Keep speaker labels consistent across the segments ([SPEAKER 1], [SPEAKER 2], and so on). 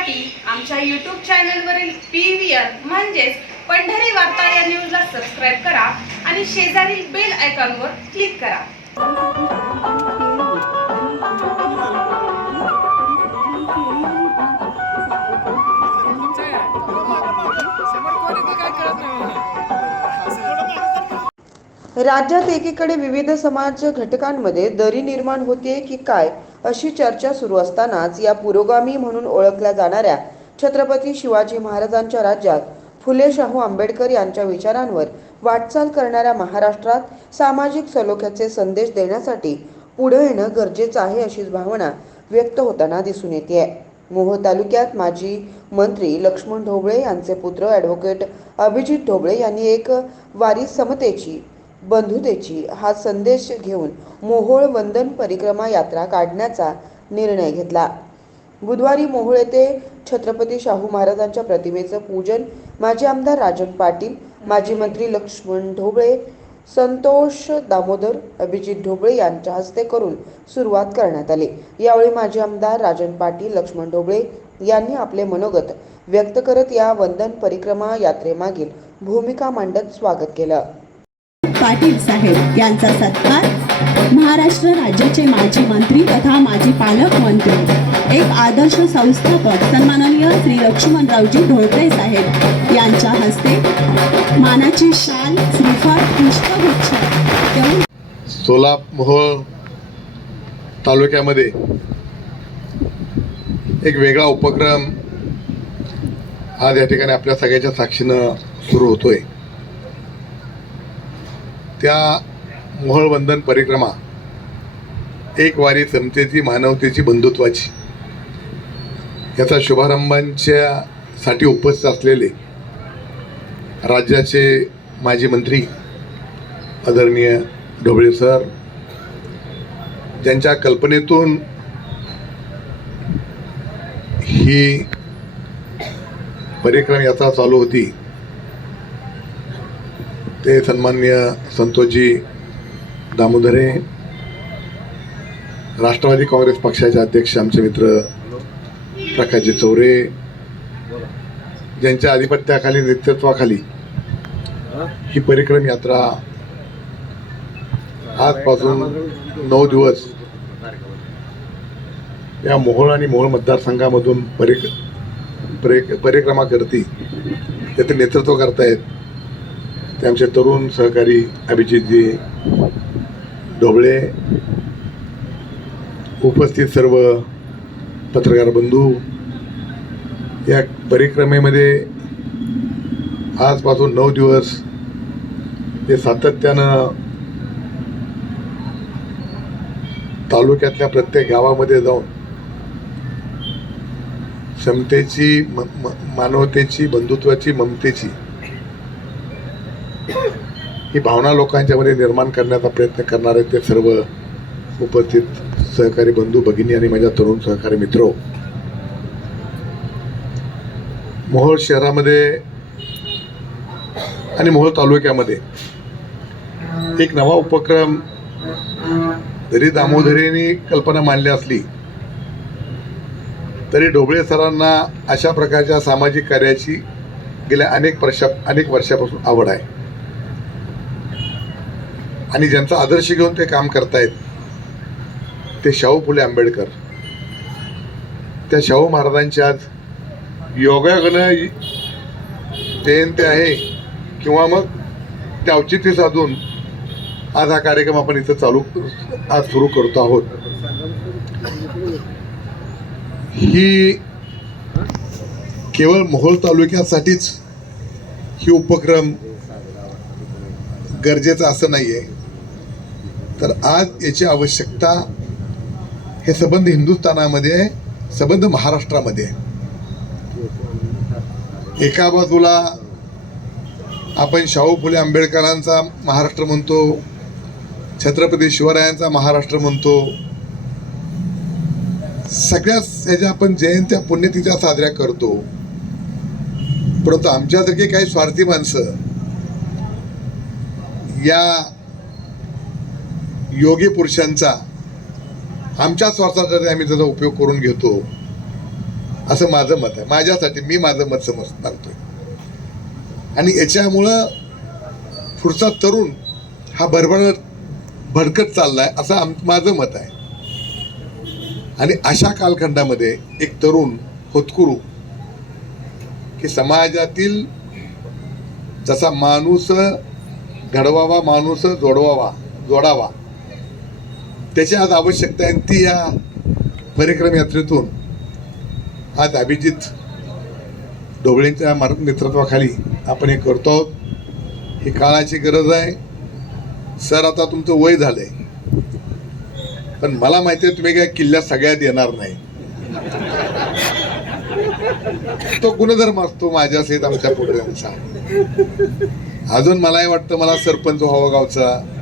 [SPEAKER 1] पाहण्यासाठी आमच्या यूट्यूब चॅनलवरील पी व्ही आर म्हणजेच पंढरी वार्ता या न्यूजला सबस्क्राईब करा आणि शेजारील बेल आयकॉनवर क्लिक करा.
[SPEAKER 2] राज्यात एकीकडे विविध समाज घटकांमध्ये दरी निर्माण होते की काय? अशी चर्चा सुरू असतानाच या पुरोगामी म्हणून ओळखल्या जाणाऱ्या छत्रपती शिवाजी महाराजांच्या राज्यात फुले शाहू आंबेडकर यांच्या विचारांवर वाटचाल करणाऱ्या महाराष्ट्रात सामाजिक सलोख्याचे संदेश देण्यासाठी पुढे येणं गरजेचं आहे अशीच भावना व्यक्त होताना दिसून येते मोह तालुक्यात माजी मंत्री लक्ष्मण ढोबळे यांचे पुत्र ॲडव्होकेट अभिजित ढोबळे यांनी एक वारी समतेची बंधुतेची हा संदेश घेऊन मोहोळ वंदन परिक्रमा यात्रा काढण्याचा निर्णय घेतला. बुधवारी मोहोळ येथे छत्रपती शाहू महाराजांच्या प्रतिमेचं पूजन माजी आमदार राजन पाटील माजी मंत्री लक्ष्मण ढोबळे संतोष दामोदर अभिजित ढोबळे यांच्या हस्ते करून सुरुवात करण्यात आली. यावेळी माजी आमदार राजन पाटील लक्ष्मण ढोबळे यांनी आपले मनोगत व्यक्त करत या वंदन परिक्रमा यात्रेमागील भूमिका मांडत स्वागत केलं.
[SPEAKER 3] पाटील साहेब यांचा सत्कार. महाराष्ट्र राज्याचे माजी मंत्री तथा माजी पालकमंत्री एक आदर्श संस्थापक सन्माननीय श्री लक्ष्मणरावजी ढोळके साहेब यांच्या हस्ते मानाची शाल श्रीफळ पुष्पगुच्छ देऊन
[SPEAKER 4] सोलापूर तालुक्यामध्ये एक वेगळा उपक्रम आज या ठिकाणी आपल्या सगळ्याच्या साक्षीनं सुरू होतोय. त्या मोहळवंदन परिक्रमा एक वारी समतेची मानवतेची बंधुत्वाची. याचा शुभारंभांच्या साठी उपस्थित असलेले राज्याचे माजी मंत्री आदरणीय ढोबळे सर ज्यांच्या कल्पनेतून ही परिक्रम यात्रा चालू होती ते सन्मान्य संतोषजी दामोदरे राष्ट्रवादी काँग्रेस पक्षाचे अध्यक्ष आमचे मित्र प्रकाशजी चौरे ज्यांच्या आधिपत्याखाली नेतृत्वाखाली ही परिक्रम यात्रा आजपासून नऊ दिवस या मोहोळ आणि मोहोळ मतदारसंघामधून परिक परिक्रमा करती त्याचे नेतृत्व करतायत. ते आमचे तरुण सहकारी अभिजितजी ढोबळे उपस्थित सर्व पत्रकार बंधू या परिक्रमेमध्ये आजपासून नऊ दिवस ते सातत्यानं तालुक्यातल्या प्रत्येक गावामध्ये जाऊन क्षमतेची म- मानवतेची बंधुत्वाची ममतेची ही भावना लोकांच्यामध्ये निर्माण करण्याचा प्रयत्न करणारे ते सर्व उपस्थित सहकारी बंधू भगिनी आणि माझ्या तरुण सहकारी मित्र मोहोळ शहरामध्ये आणि मोहोळ तालुक्यामध्ये एक नवा उपक्रम जरी दामोदरीने कल्पना मांडली असली तरी ढोबळे सरांना अशा प्रकारच्या सामाजिक कार्याची गेल्या अनेक वर्षा अनेक वर्षापासून आवड आहे. आणि ज्यांचा आदर्श घेऊन ते काम करतायत ते शाहू फुले आंबेडकर. त्या शाहू महाराजांची आज योगायोगानं जयंती आहे किंवा मग ते औचित्य साधून आज हा कार्यक्रम आपण इथं चालू आज सुरू करतो आहोत. ही केवळ मोहोळ तालुक्यासाठीच ही उपक्रम गरजेचा असं नाही आहे तर आज याची आवश्यकता हे संबंध हिंदुस्थानामध्ये संबंध महाराष्ट्रामध्ये एका बाजूला आपण शाहू फुले आंबेडकरांचा महाराष्ट्र म्हणतो छत्रपती शिवरायांचा महाराष्ट्र म्हणतो सगळ्याच ह्याच्या आपण जयंत्या पुण्यतिथ्या साजऱ्या करतो. परंतु आमच्यासारखे काही स्वार्थी माणसं या योगी पुरुषांचा आमच्या स्वार्थासाठी आम्ही त्याचा उपयोग करून घेतो असं माझं मत आहे. माझ्यासाठी मी माझं मत समज मागतोय आणि याच्यामुळं पुढचा तरुण हा भरभर भडकत चाललाय असं आम माझं मत आहे. आणि अशा कालखंडामध्ये एक तरुण होतकुरू की समाजातील जसा माणूस घडवावा माणूस जोडवावा जोडावा त्याची आज आवश्यकता आहे आणि ती या परिक्रम यात्रेतून आज अभिजित ढोबळेंच्या मार्ग नेतृत्वाखाली आपण हे करतो आहोत. ही काळाची गरज आहे. सर आता तुमचं वय झालंय. पण मला माहिती आहे तुम्ही काय किल्ल्या सगळ्यात येणार नाही. तो गुणधर्म असतो माझ्या सहित आमच्या पुढऱ्यांचा अजून मलाही वाटतं मला सरपंच व्हावा गावचा.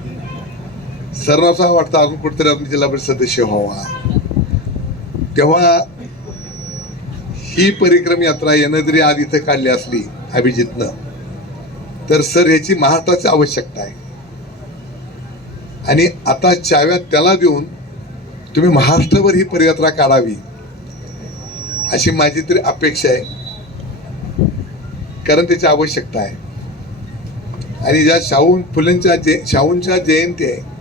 [SPEAKER 4] सर्वांचा वाटतं अजून कुठेतरी अजून जिल्हा परिषद सदस्य व्हावा. तेव्हा ही परिक्रम यात्रा येणं जरी आज इथं काढली असली अभिजितनं तर सर ह्याची महाराष्ट्राची आवश्यकता आहे. आणि आता चाव्या त्याला देऊन तुम्ही महाराष्ट्रभर ही पदयात्रा काढावी अशी माझी तरी अपेक्षा आहे. कारण त्याची आवश्यकता आहे. आणि ज्या शाहू फुलेंच्या जे शाहूंच्या जयंती आहे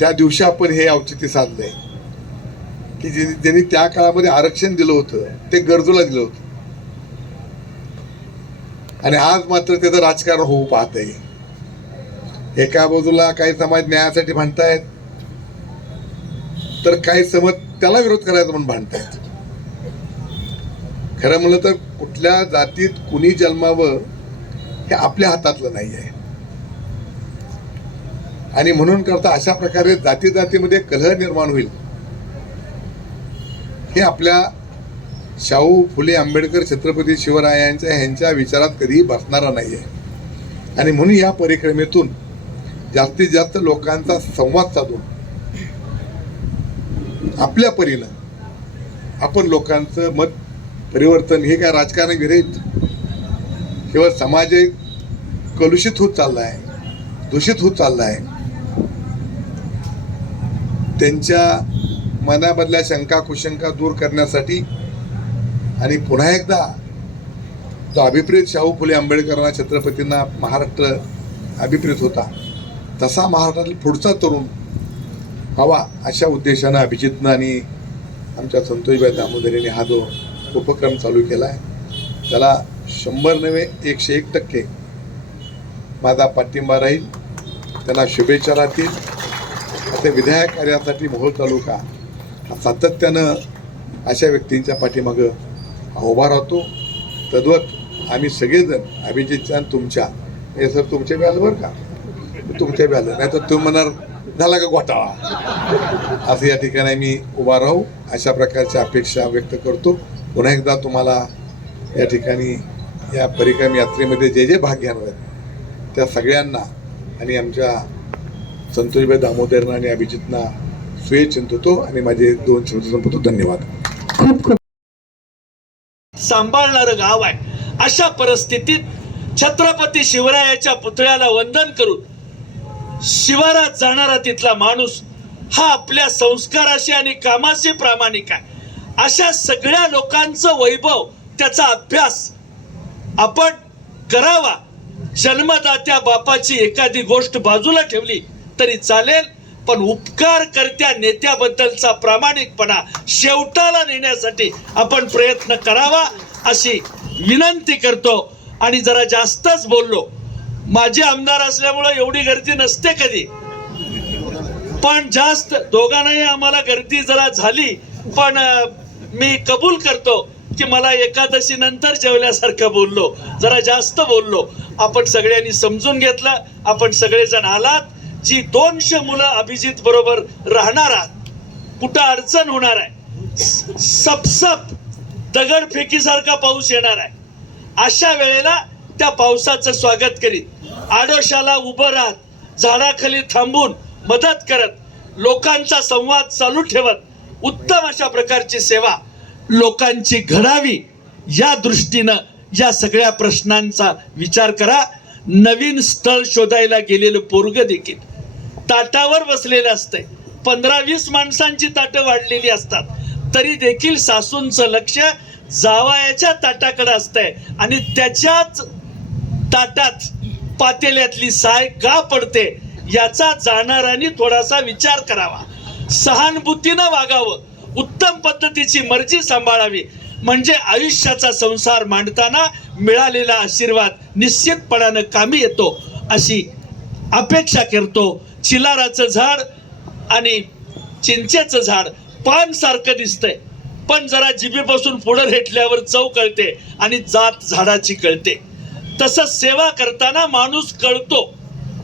[SPEAKER 4] त्या दिवशी आपण हे औचित्य साधलंय. की जे ज्यांनी त्या काळामध्ये आरक्षण दिलं होतं ते गरजूला दिलं होतं. आणि आज मात्र त्याचं राजकारण होऊ पाहत आहे एका बाजूला काही समाज न्यायासाठी भांडतायत तर काही समज त्याला विरोध करायचा म्हणून भांडतायत. खरं म्हणलं तर कुठल्या जातीत कुणी जन्मावं हे आपल्या हातातलं नाही आहे आणि म्हणून करता अशा प्रकारे जाती जातीमध्ये कलह निर्माण होईल. हे आपल्या शाहू फुले आंबेडकर छत्रपती शिवरायांच्या ह्यांच्या विचारात कधीही बसणारा नाही आहे आणि म्हणून या परिक्रमेतून जास्तीत जास्त लोकांचा संवाद साधून आपल्या परीनं आपण लोकांचं मत परिवर्तन हे काय राजकारण विरहित? केवळ समाज एक कलुषित होत चालला आहे दूषित होत चालला आहे त्यांच्या मनामधल्या शंका कुशंका दूर करण्यासाठी आणि पुन्हा एकदा तो अभिप्रेत शाहू फुले आंबेडकरांना छत्रपतींना महाराष्ट्र अभिप्रेत होता तसा महाराष्ट्रातील पुढचा तरुण हवा अशा उद्देशानं अभिजितनं आणि आमच्या संतोषबाई दामोदरीने हा जो उपक्रम चालू केला आहे त्याला शंभर नव्हे एकशे एक टक्के माझा पाठिंबा राहील. त्यांना शुभेच्छा राहतील. त्या विधायक कार्यासाठी मोहोळ तालुका हा सातत्यानं अशा व्यक्तींच्या पाठीमागं उभा राहतो. तद्वत आम्ही सगळेजण अभिजितच्या आणि तुमच्या हे सर तुमच्या व्याल बरं का? तुमच्या व्याल नाही तर तुम्ही म्हणणार झाला का घोटाळा? असं या ठिकाणी मी उभा राहू. अशा प्रकारच्या अपेक्षा व्यक्त करतो. पुन्हा एकदा तुम्हाला या ठिकाणी या परिक्रम यात्रेमध्ये जे जे भाग घेणार आहेत त्या सगळ्यांना आणि आमच्या संतोषभाई दामोदरना आणि अभिजितना सुये चिंततो आणि माझे दोन शब्द संपतो धन्यवाद.
[SPEAKER 3] खूप खूप.
[SPEAKER 5] सांभाळणारं गाव आहे. अशा परिस्थितीत छत्रपती शिवरायाच्या पुतळ्याला वंदन करून शिवारात जाणारा तिथला माणूस हा आपल्या संस्काराशी आणि कामाशी प्रामाणिक आहे. अशा सगळ्या लोकांचं वैभव त्याचा अभ्यास आपण करावा. जन्मदात्या बापाची एखादी गोष्ट बाजूला ठेवली तरी चालेल पण उपकार करत्या नेत्याबद्दलचा प्रामाणिकपणा शेवटाला नेण्यासाठी आपण प्रयत्न करावा अशी विनंती करतो. आणि जरा जास्तच बोललो. माझे आमदार असल्यामुळं एवढी गर्दी नसते कधी. पण जास्त दोघांनाही आम्हाला गर्दी जरा झाली. पण मी कबूल करतो की मला एकादशी नंतर जेवल्यासारखं बोललो. जरा जास्त बोललो. आपण सगळ्यांनी समजून घेतलं. आपण सगळेजण आलात. जी दोनशे मुलं अभिजित बरोबर राहणार आहात कुठं अडचण होणार आहे? स- सपसप दगडफेकीसारखा पाऊस येणार आहे. अशा वेळेला त्या पावसाचं स्वागत करीत आडोशाला उभं राहत झाडाखाली थांबून मदत करत लोकांचा संवाद चालू ठेवत उत्तम अशा प्रकारची सेवा लोकांची घडावी या दृष्टीनं या सगळ्या प्रश्नांचा विचार करा. नवीन स्थळ शोधायला गेलेलं पोरग देखील. ताटावर बसलेलं असतंय पंधरा वीस माणसांची ताटं वाढलेली असतात. तरी देखील सासूंचं लक्ष जावायाच्या ताटाकडे असतंय. आणि त्याच्याच ताटात पातेल्यातली साय का पडते याचा जाणाऱ्यांनी थोडासा विचार करावा. सहानुभूतीनं वागावं. उत्तम पद्धतीची मर्जी सांभाळावी. म्हणजे आयुष्याचा संसार मांडताना मिळालेला आशीर्वाद निश्चितपणानं कामी येतो अशी अपेक्षा करतो चिलाराचं झाड आणि चिंचेचं झाड पान सारखं दिसतंय. पण जरा जिभेपासून पुढं रेटल्यावर चव कळते आणि जात झाडाची कळते. तसं सेवा करताना माणूस कळतो.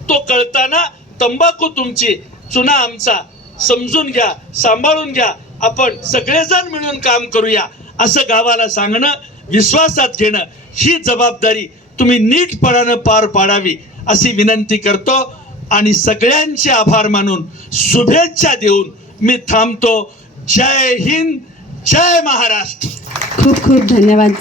[SPEAKER 5] तो कळताना तंबाखू तुमची चुना आमचा. समजून घ्या सांभाळून घ्या. आपण सगळेजण मिळून काम करूया असं गावाला सांगणं विश्वासात घेणं ही जबाबदारी तुम्ही नीटपणानं पार पाडावी अशी विनंती करतो. आणि सगळ्यांचे आभार मानून शुभेच्छा देऊन मी थांबतो. जय हिंद जय महाराष्ट्र.
[SPEAKER 3] खूप खूप धन्यवाद